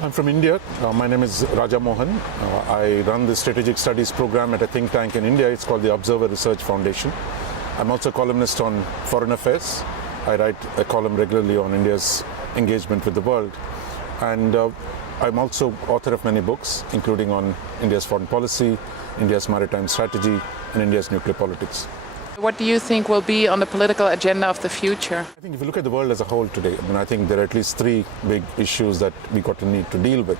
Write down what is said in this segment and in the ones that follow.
I'm from India. My name is Raja Mohan. I run the strategic studies program at a think tank in India. It's called the Observer Research Foundation. I'm also a columnist on foreign affairs. I write a column regularly on India's engagement with the world. And I'm also author of many books, including on India's foreign policy, India's maritime strategy, and India's nuclear politics. What do you think will be on the political agenda of the future? I think if you look at the world as a whole today, I think there are at least three big issues that we got to need to deal with.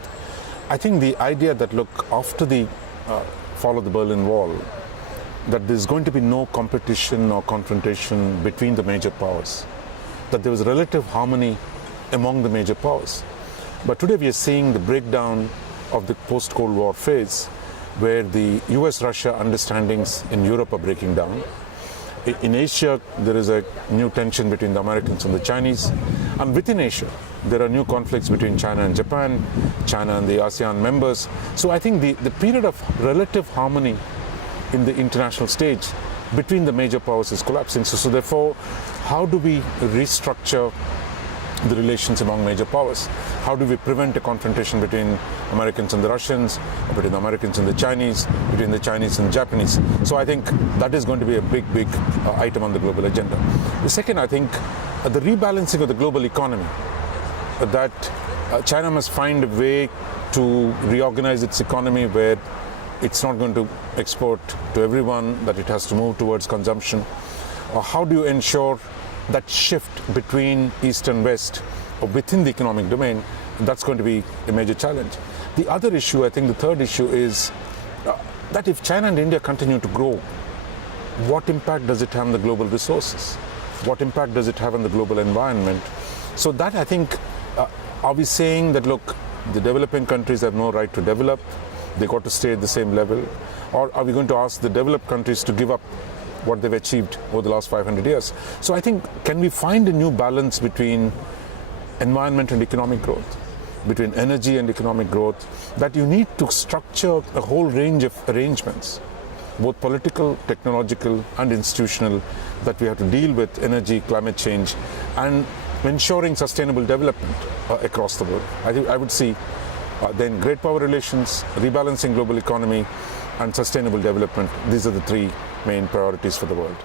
I think the idea that, look, after the fall of the Berlin Wall, that there's going to be no competition or confrontation between the major powers, that there was relative harmony among the major powers. But today we are seeing the breakdown of the post-Cold War phase, where the US-Russia understandings in Europe are breaking down. In Asia, there is a new tension between the Americans and the Chinese. And within Asia, there are new conflicts between China and Japan, China and the ASEAN members. So I think the period of relative harmony in the international stage between the major powers is collapsing. So therefore, how do we restructure the relations among major powers? How do we prevent a confrontation between Americans and the Russians, between the Americans and the Chinese, between the Chinese and the Japanese? So I think that is going to be a big item on the global agenda. The second, I think, the rebalancing of the global economy, that China must find a way to reorganize its economy where it's not going to export to everyone, that it has to move towards consumption. Or how do you ensure that shift between East and West or within the economic domain? That's going to be a major challenge. The other issue, I think the third issue, is that if China and India continue to grow, what impact does it have on the global resources? What impact does it have on the global environment? So that, I think, are we saying that, look, the developing countries have no right to develop, they got to stay at the same level? Or are we going to ask the developed countries to give up what they've achieved over the last 500 years? So I think, can we find a new balance between environment and economic growth, between energy and economic growth, that you need to structure a whole range of arrangements, both political, technological, and institutional, that we have to deal with energy, climate change, and ensuring sustainable development across the world. I think I would see then great power relations, rebalancing global economy, and sustainable development. These are the three main priorities for the world.